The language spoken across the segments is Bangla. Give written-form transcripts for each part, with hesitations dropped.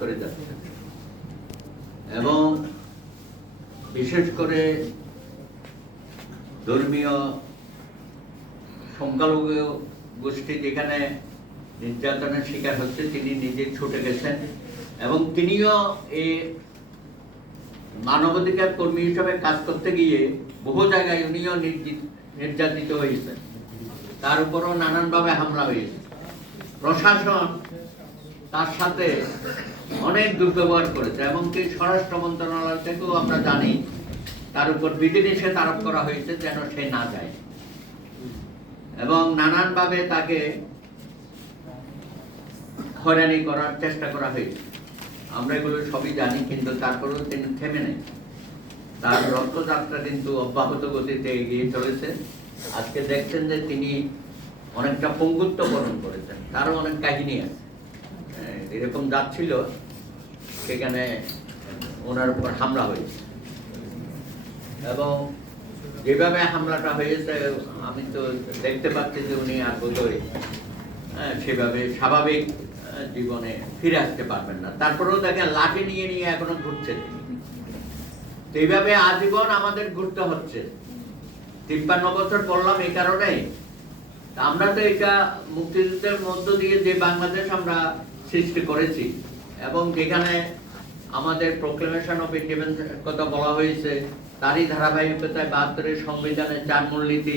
করে যাচ্ছে। এবং বিশেষ করে ধর্মীয় সংখ্যালঘু গোষ্ঠী যেখানে নির্যাতনের শিকার হচ্ছে, তিনি নিজে ছুটে গেছেন এবং তিনিও এই মানবাধিকার কর্মী হিসেবে কাজ করতে গিয়ে বহু জায়গায় উনিও নির্যাতিত হয়েছেন, তার উপরও নানানভাবে হামলা হয়েছে। প্রশাসন তার সাথে অনেক দুর্ব্যবহার করেছে, এমনকি স্বরাষ্ট্র মন্ত্রণালয় থেকেও আমরা জানি তার উপর বিধিনিষেধ আরোপ করা হয়েছে যেন সে না যায়, এবং নানানভাবে তাকে হয়রানি করার চেষ্টা করা হয়েছে। আমরা এগুলো সবই জানি, কিন্তু তারপরেও তিনি থেমে নেই। তার রথযাত্রা কিন্তু অব্যাহত গতিতে এগিয়ে চলেছে। আজকে দেখছেন যে তিনি অনেকটা পঙ্গুত্ব বরণ করেছেন, তারও অনেক কাহিনী আছে। এরকম যাচ্ছিল, সেখানে ওনার উপর হামলা হয়েছে, এবং যেভাবে হামলাটা হয়েছে আমি তো দেখতে পাচ্ছি যে উনি আর বোধহয় সেভাবে স্বাভাবিক জীবনে ফিরে আসতে পারবেন না। তারপরেও দেখেন লাঠি নিয়ে নিয়ে এখনো ঘুরছেন। তো এইভাবে আজীবন আমাদের ঘুরতে হচ্ছে। 53 বছর পড়লাম এই কারণে, আমরা তো এটা মুক্তিযুদ্ধের মধ্য দিয়ে যে বাংলাদেশ আমরা সৃষ্টি করেছি, এবং যেখানে আমাদের প্রোক্লেমেশন অফ ইন্ডিপেন্ডেন্স কথা বলা হয়েছে, তারই ধারাবাহিকতায় 72-এর সংবিধানের 4 মূলনীতি,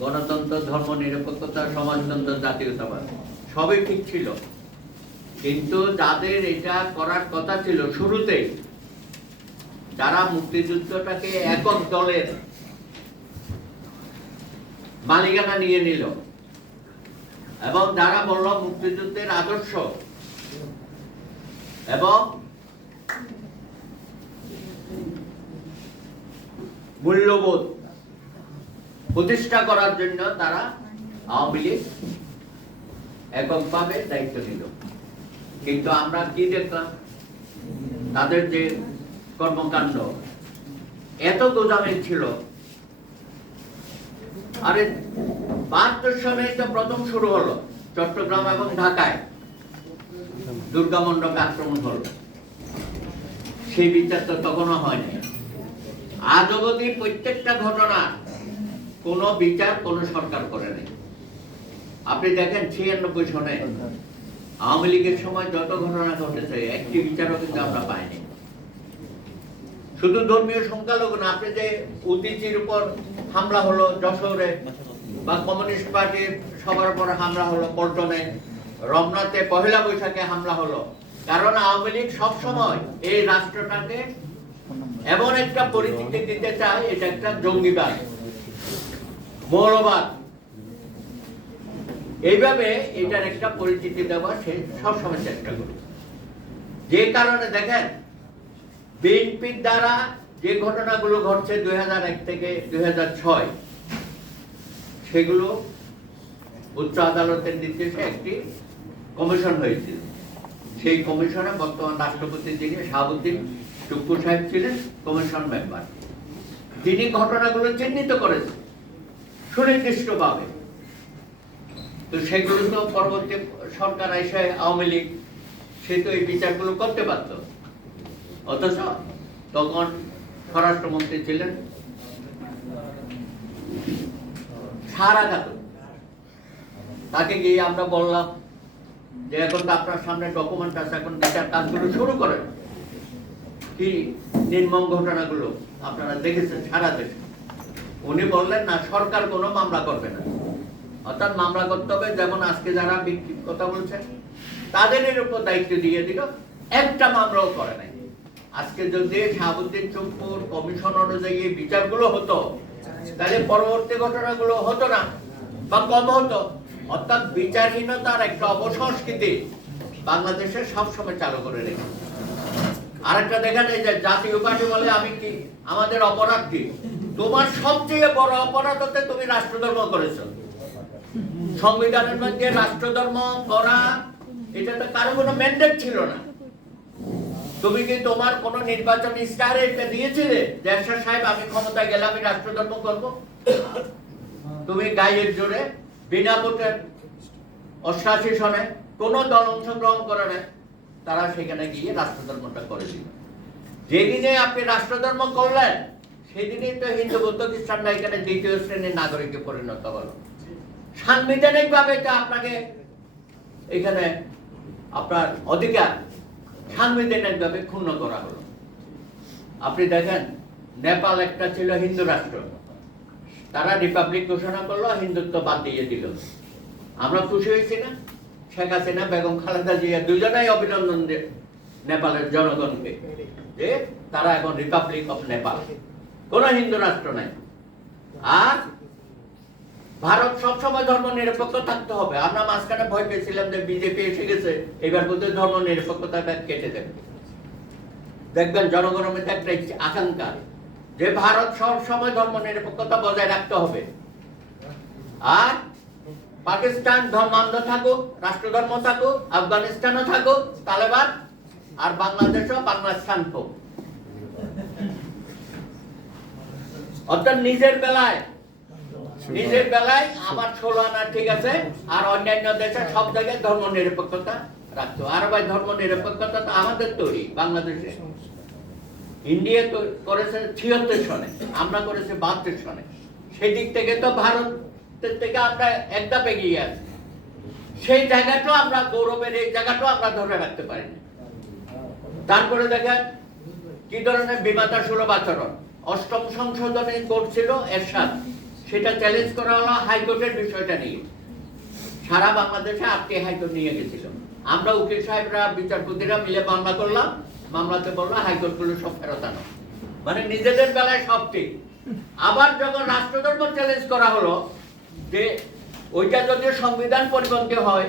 গণতন্ত্র, ধর্ম নিরপেক্ষতা, সমাজতন্ত্র, জাতীয়তাবাদ, সবই ঠিক ছিল। কিন্তু যাদের এটা করার কথা ছিল শুরুতেই, যারা মুক্তিযুদ্ধটাকে একক দলের মালিকানা নিয়ে নিল, এবং যারা বলল মুক্তিযুদ্ধের আদর্শ এবং মূল্যবোধ প্রতিষ্ঠা করার জন্য তারা আওয়ামী লীগ এককভাবে দায়িত্ব নিল। কিন্তু আমরা কি দেখলাম, তাদের যে কর্মকাণ্ড এত গোজামিল ছিল। আরে 72 সনে তো প্রথম শুরু হলো চট্টগ্রাম এবং ঢাকায় দুর্গা মণ্ডপে আক্রমণ হলো, সেই বিচার তো তখনও হয়নি। আজ অবধি প্রত্যেকটা ঘটনা কোন বিচার কোন সরকার করে নাই। আপনি দেখেন 96 সনে আওয়ামী লীগের সময় যত ঘটনা ঘটেছে, একটি বিচারও কিন্তু আমরা পাইনি। শুধু ধর্মীয় সংখ্যালঘু না, আপনি যে উদীচীর উপর হামলা হলো যশোরে, বা কমিউনিস্ট পার্টির সবার উপর হামলা হলো পল্টনে, রমনাতে পহেলা বৈশাখে হামলা হলো, কারণ আওয়ামী লীগ সবসময় এই রাষ্ট্রটাকে এমন একটা পরিচিতি দিতে চায়, এটা একটা জঙ্গিবাদ, মৌলবাদ, এইভাবে এটার একটা পরিচিতি দেওয়া সে সবসময় চেষ্টা করে। যে কারণে দেখেন বিএনপির দ্বারা যে ঘটনাগুলো ঘটছে 2001 থেকে 2006, সেগুলো উচ্চ আদালতের নির্দেশে একটি কমিশন হয়েছিল। সেই কমিশনে বর্তমান রাষ্ট্রপতি যিনি শাহাবুদ্দিন টুকু সাহেব ছিলেন কমিশন মেম্বার। তিনি ঘটনাগুলো চিহ্নিত করেছেন সুনির্দিষ্টভাবে। তো সেগুলো তো পরবর্তী সরকার এসে আওয়ামী লীগ সে তো এই বিচারগুলো করতে পারত, অথচ তখন স্বরাষ্ট্রমন্ত্রী ছিলেন সারা খাতুন। তাকে গিয়ে আমরা বললাম যে এখন তো আপনার সামনে ডকুমেন্ট আছে, এখন বিচার কাজগুলো শুরু করেন। কি নির্মম ঘটনাগুলো আপনারা দেখেছেন সারা দেশে। উনি বললেন না, সরকার কোনো মামলা করবে না, অর্থাৎ মামলা করতে হবে যেমন আজকে যারা বিক্রির কথা বলছেন তাদের উপর দায়িত্ব দিয়ে দিল, একটা মামলাও করে নাই। আজকে যদি শাহাবুদ্দিন চুপ্পুর কমিশন অনুযায়ী বিচারগুলো হতো, তাহলে পরবর্তী ঘটনাগুলো হতো না বা কম হতো। অর্থাৎ বিচারহীনতার একটা অপসংস্কৃতি বাংলাদেশে সবসময় চালু করে রেখে। আরেকটা দেখেন, এই যে জাতীয় পার্টি বলে আমি কি, আমাদের অপরাধ কি? তোমার সবচেয়ে বড় অপরাধ হতে তুমি রাষ্ট্রধর্ম করেছ। সংবিধানের মধ্যে রাষ্ট্রধর্ম করা এটা তো কারো কোনো ম্যান্ডেট ছিল না। তুমি কি তোমার কোন নির্বাচনী ইশতেহারে এটা দিয়েছিলে যে এরশাদ সাহেব আমি ক্ষমতায় গেলে আমি রাষ্ট্রধর্ম করব? তুমি গায়ের জোরে বিনা ভোটে 88 সনে কোন দল অংশগ্রহণ করে না, তারা সেখানে গিয়ে রাষ্ট্রধর্মটা করে দিল। যেদিনে আপনি রাষ্ট্রধর্ম করলেন সেদিনেই তো হিন্দু বৌদ্ধ খ্রিস্টানরা এখানে দ্বিতীয় শ্রেণীর নাগরিকে পরিণত হলো। সাংবিধানিক ভাবে তো আপনাকে এখানে আপনার অধিকার সাংবিধানিক ভাবে ক্ষুণ্ণ করা হলো। আপনি দেখেন নেপাল একটা ছিল হিন্দু রাষ্ট্র, তারা রিপাবলিক ঘোষণা করলো, হিন্দুত্ব বাদ দিয়ে দিল। আমরা খুশি হয়েছি না? শেখ হাসিনা বেগম খালেদা জিয়া দুজনেই অভিনন্দন নেপালের জনগণকে যে তারা এখন রিপাবলিক অফ নেপাল, কোন হিন্দু রাষ্ট্র নাই। আর ভারত সবসময় ধর্ম নিরপেক্ষ থাকতে হবে। আমরা মাঝখানে ভয় পেয়েছিলাম যে বিজেপি এসে গেছে, এবার বোধহয় ধর্ম নিরপেক্ষতাটা কেটে দেবে। দেখবেন জনগণের মধ্যে একটা আকাঙ্ক্ষা যে ভারত সবসময় ধর্ম নিরপেক্ষতা বজায় রাখতে হবে। আর পাকিস্তান ধর্মান্ধ থাকুক, রাষ্ট্রধর্ম থাকুক, আফগানিস্তানও থাকুক তালেবান, আর বাংলাদেশও বাংলাস্থান হোক। অর্থাৎ নিজের বেলায় আবার 16 আনা ঠিক আছে, আর অন্যান্য দেশে সব জায়গায় ধর্ম নিরপেক্ষতা রাখতো। আর ভাই ধর্ম নিরপেক্ষতা তো আমাদের তৈরি বাংলাদেশে। ইন্ডিয়া তো করেছে 76 সনে, আমরা করেছি 72 সনে। সেই দিক থেকে তো ভারতের থেকে আমরা এক ধাপ এগিয়ে আছি। সেই জায়গাটাও আমরা গৌরবের, এই জায়গাটাও আমরা ধরে রাখতে পারিনি। তারপরে দেখেন কি ধরনের বিমাতা সুলভ আচরণ। 8ম সংশোধনী কোর্ট ছিল এরশাদ, সেটা চ্যালেঞ্জ করা হলো হাইকোর্টের বিষয়টা নিয়ে। সারা বাংলাদেশে 8টি হাইকোর্ট নিয়ে গেছিল। আমরা উকিল সাহেবরা, বিচারপতিরা মিলে মামলা করলাম, মামলাতে বললো হাইকোর্ট গুলো সব ফেরত আনো। মানে নিজেদের বেলায় সব ঠিক। আবার যখন রাষ্ট্রধর্ম চ্যালেঞ্জ করা হলো যে ওইটা যদি সংবিধান পরিপন্থী হয়,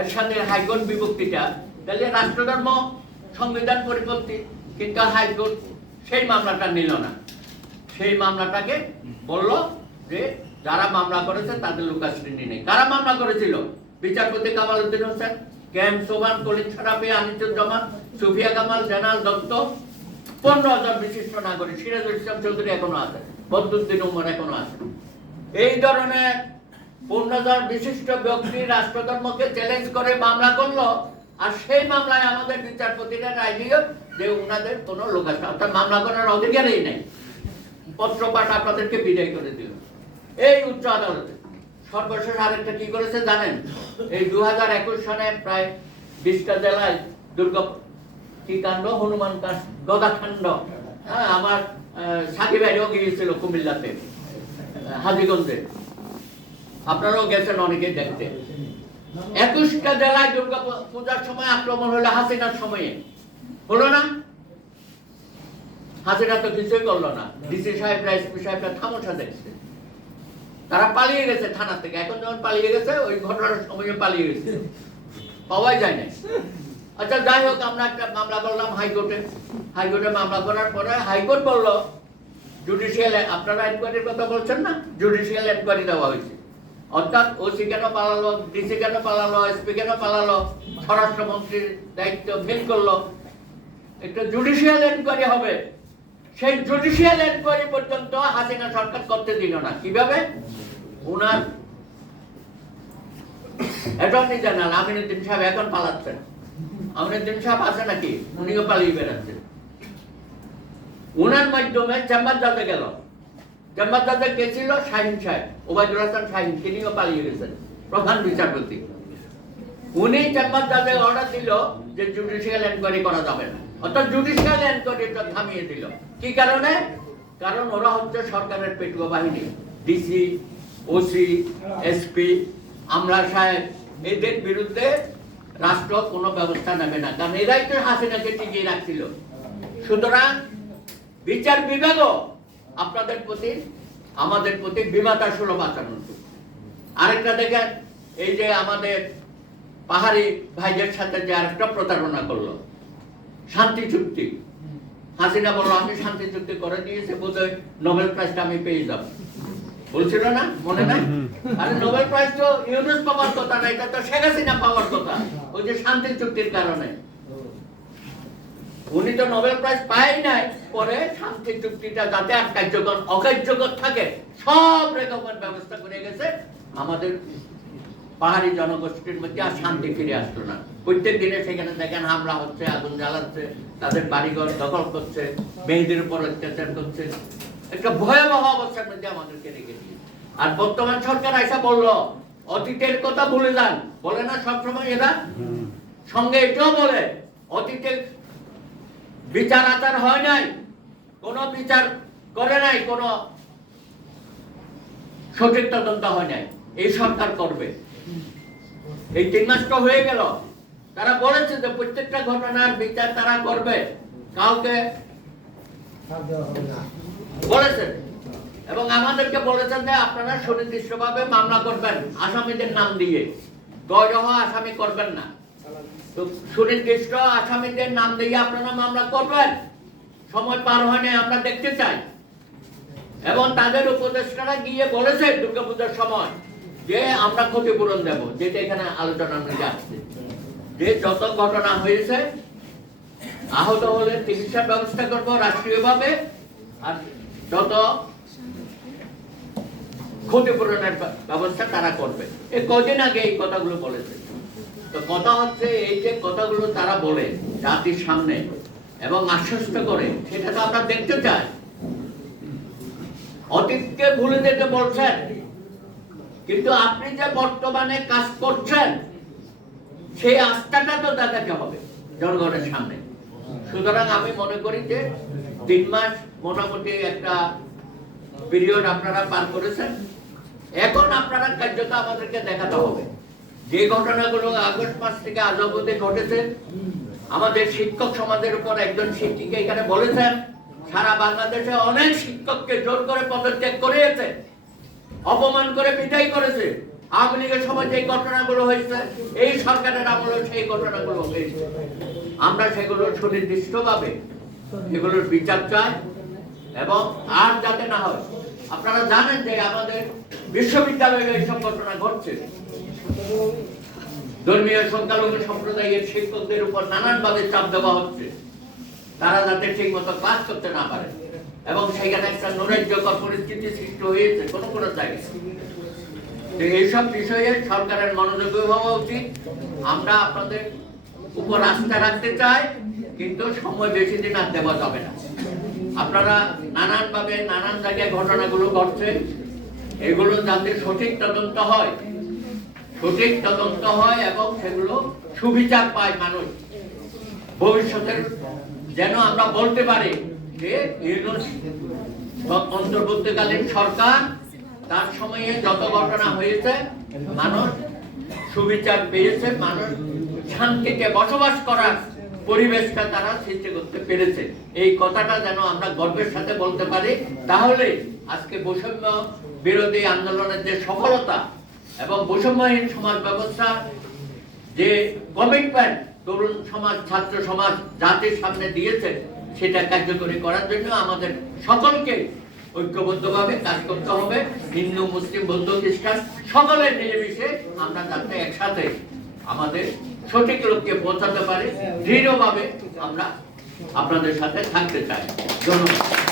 এর সাথে হাইকোর্ট বিভক্তিটা, তাহলে রাষ্ট্রধর্ম সংবিধান পরিপন্থী, কিন্তু হাইকোর্ট সেই মামলাটা নিল না। সেই মামলাটাকে বলল যে যারা মামলা করেছে তাদের লোকাশ্রেণী নেই। কারা মামলা করেছিল? বিচারপতি কামাল উদ্দিন হোসেন, কেএম সোবান, কলিম শরাফি, আনিসুজ্জামান, সুফিয়া কামাল, জেনারেল দত্ত, 15 জন বিশিষ্ট নাগরিক, সিরাজুল ইসলাম চৌধুরী এখনো আছে, বদরুদ্দিন উমর এখনো আছে। এই ধরনের 15 জন বিশিষ্ট ব্যক্তি রাষ্ট্রধর্মকে চ্যালেঞ্জ করে মামলা করলো। আর সেই মামলায় আমাদের বিচারপতিরা রায় দিল যে উনাদের কোনো লোকাশ্রয়, অর্থাৎ মামলা করার অধিকারই নেই। পত্রপাঠ আপনাদেরকে বিদায় করে দিল এই উচ্চ আদালতে। সর্বশেষ আরেকটা কি করেছে জানেন? এই 2021 সনে প্রায় 20টা জেলায় দুর্গা কি কাণ্ড, হনুমান কাণ্ড, গদাকাণ্ড। হ্যাঁ, আমার সাকিব ভাইও গিয়েছিল কুমিল্লাতে, হাজীগঞ্জে, আপনারাও গেছেন অনেকেই দেখতে। 21টা জেলায় দুর্গা পূজার সময় আক্রমণ হলো হাসিনার সময়ে, হলো না? হাসিনা তো কিছুই করলো না। ডিসি সাহেবরা, এসপি সাহেবরা থামোশা দেখছে। তারা পালিয়ে গেছে থানা থেকে। এখন যখন পালিয়ে গেছে, ওই ঘটনার সময় পালিয়ে গেছে, পাওয়াই যায় না। আচ্ছা, যাই হোক, আমরা একটা মামলা করলাম হাইকোর্টে। হাইকোর্টে মামলা করার পরে হাইকোর্ট বলল জুডিশিয়াল, আপনারা এনকোয়ারির কথা বলছেন না, জুডিশিয়াল এনকোয়ারি দেওয়া হয়েছে। অর্থাৎ ওসি কেন পালালো, ডিসি কেন পালালো, এসপি কেন পালালো, স্বরাষ্ট্রমন্ত্রীর দায়িত্ব ফেল করলো, একটা জুডিশিয়াল এনকোয়ারি হবে। সেই জুডিশিয়াল এনকোয়ারি পর্যন্ত হাসিনা সরকার করতে দিল না। কিভাবে? উনার অ্যাটর্নি জেনারেল আমিনুদ্দিন সাহেব এখন পালাচ্ছেন। আমিনুদ্দিন সাহেব আছে নাকি? উনিও পালিয়ে বেড়াচ্ছেন। উনার মাধ্যমে চেম্বার জাজে গেল। চেম্বার জাজে কে ছিল? শাহিন সাহেব, ওবায়দুল হাসান শাহিন, তিনিও পালিয়ে গেছেন, প্রধান বিচারপতি। উনি চেম্বার জাজে অর্ডার দিল যে জুডিশিয়াল এনকোয়ারি করা যাবে না, অর্থাৎ জুডিশিয়াল এনকোয়ারিটা থামিয়ে দিল। কি কারণে? কারণ ওরা হচ্ছে সরকারের পেটুয়া বাহিনী। ডিসি, ওসি, এসপি, আমলা সাহেব, এদের বিরুদ্ধে রাষ্ট্র কোনো ব্যবস্থা নেবে না, কারণ এরাই তো হাসিনাকে টিকিয়ে রাখছিল। সুতরাং বিচার বিভাগও আপনাদের প্রতি, আমাদের প্রতি বিমাতা সুলভ আচরণ। আরেকটা দেখেন, এই যে আমাদের পাহাড়ি ভাইদের সাথে যে আরেকটা প্রতারণা করলো, শান্তি চুক্তি। হাসিনা বলল আমি শান্তি চুক্তি করে দিয়েছি, বোধহয় নোবেল প্রাইজটা আমি পেয়ে যাব, বলছিল না? মনে নাই? আরে নোবেল প্রাইজ তো ইউনুস পাওয়ার কথা না, এটা তো শেখ হাসিনা পাওয়ার কথা, ওই যে শান্তি চুক্তির কারণে। উনি তো নোবেল প্রাইজ পায় নাই, পরে শান্তি চুক্তিটা যাতে আর কার্যকর অকার্যকর থাকে সব রকমের ব্যবস্থা করে গেছে আমাদের পাহাড়ি জনগোষ্ঠীর মধ্যে আর শান্তি ফিরে আসতো না। প্রত্যেক দিনে সেখানে দেখেন হামলা হচ্ছে, আগুন জ্বালাচ্ছে, তাদের বাড়িঘর দখল করছে, মেয়েদের উপর অত্যাচার করছে, একটা ভয়াবহ অবস্থার মধ্যে আমাদেরকে রেখে দিয়ে। আর বর্তমান সরকার আইসা বললো অতীতের কথা ভুলে যান, বলে না সবসময় এরা, সঙ্গে এটাও বলে অতীতে বিচার আচার হয় নাই, কোনো বিচার করে নাই, কোনো সঠিক তদন্ত হয় নাই, এই সরকার করবে। এই 3 মাস তো হয়ে গেল, তারা বলেছে যে প্রত্যেকটা ঘটনার বিচার তারা করবে, কাউকে বলেছেন এবং আমাদেরকে বলেছেন যে আপনারা সুনির্দিষ্টভাবে মামলা করবেন আসামিদের নাম দিয়ে, গয়রহ আসামি করবেন না। তো সুনির্দিষ্ট আসামিদের নাম দিয়ে আপনারা মামলা করবেন, সময় পার হয় না আমরা দেখতে চাই। এবং তাদের উপদেষ্টারা গিয়ে বলেছে দুর্গাপূজার সময় যে আমরা ক্ষতিপূরণ দেব, যেটা এখানে আলোচনার মধ্যে আসছে, যে যত ঘটনা হয়েছে আহত হলে চিকিৎসার ব্যবস্থা করব রাষ্ট্রীয়ভাবে, আর যত ক্ষতিপূরণের ব্যবস্থা তারা করবে। এই কদিন আগে এই কথাগুলো বলেছে। তো কথা হচ্ছে এই যে কথাগুলো তারা বলে জাতির সামনে এবং আশ্বস্ত করে, সেটা তো আমরা দেখতে চাই। অতীতকে ভুলে যেতে বলছেন, কিন্তু আপনি যে বর্তমানে কাজ করছেন সেই আস্থাটা তো দেখাতে হবে জনগণের সামনে। সুতরাং আমি মনে করি যে 3 মাস মোটামুটি একটা পিরিয়ড আপনারা পার করেছেন, এখন আপনারা কার্যত আমাদেরকে দেখাতে হবে যে ঘটনাগুলো আগস্ট মাস থেকে আজ অবধি ঘটেছে। আমাদের শিক্ষক সমাজের উপর একজন শিক্ষিকা এখানে বলেছেন সারা বাংলাদেশে অনেক শিক্ষককে জোর করে পদত্যাগ করিয়েছে, অপমান করে বিদায় করেছে। আওয়ামী লীগের সময় যে ঘটনাগুলো হয়েছে, এই সরকারের আমলে সেই ঘটনাগুলো হয়েছে। আমরা সেগুলো সুনির্দিষ্টভাবে এগুলোর বিচার চাই এবং আর যাতে না হয়। আপনারা জানেন যে আমাদের বিশ্ববিদ্যালয়ে এইসব ঘটনা ঘটছে, ধর্মীয় সংখ্যালঘু সম্প্রদায়ের শিক্ষকদের উপর নানানভাবে চাপ দেওয়া হচ্ছে, তারা যাতে ঠিক মতো ক্লাস করতে না পারে, এবং সেখানে একটা নৈরাজ্যকর পরিস্থিতি সৃষ্টি হয়েছে কোনো কোনো জায়গায়। এইসব বিষয়ে সরকারের মনোযোগী হওয়া উচিত। আমরা আপনাদের উপর আস্থা রাখতে চাই, কিন্তু সময় বেশি দিন আর দেওয়া যাবে না। আপনারা নানানভাবে নানান জায়গায় ঘটনাগুলো ঘটছে, এগুলো যাতে সঠিক তদন্ত হয়, সঠিক তদন্ত হয় এবং সেগুলো সুবিচার পায় মানুষ, ভবিষ্যতের যেন আমরা বলতে পারি যে অন্তর্বর্তীকালীন সরকার তার সময়ে যত ঘটনা হয়েছে মানুষ সুবিচার পেয়েছে, মানুষ শান্তিতে বসবাস করার পরিবেশটা তারা সৃষ্টি করতে পেরেছে। এই কথাটা যেন আমরা গর্বের সাথে বলতে পারি, তাহলে আজকে বৈষম্য বিরোধী আন্দোলনের যে সফলতা এবং বৈষম্যহীন সমাজ ব্যবস্থা যে কমিটমেন্ট তরুণ সমাজ, ছাত্র সমাজ জাতির সামনে দিয়েছে, সেটা কার্যকরী করার জন্য আমাদের সকলকে ঐক্যবদ্ধভাবে কাজ করতে হবে। হিন্দু, মুসলিম, বৌদ্ধ, খ্রিস্টান সকলের নির্বিশেষে আমরা যাতে একসাথে আমাদের সঠিক লক্ষ্যে পৌঁছাতে পারি, দৃঢ়ভাবে আমরা আপনাদের সাথে থাকতে চাই। ধন্যবাদ।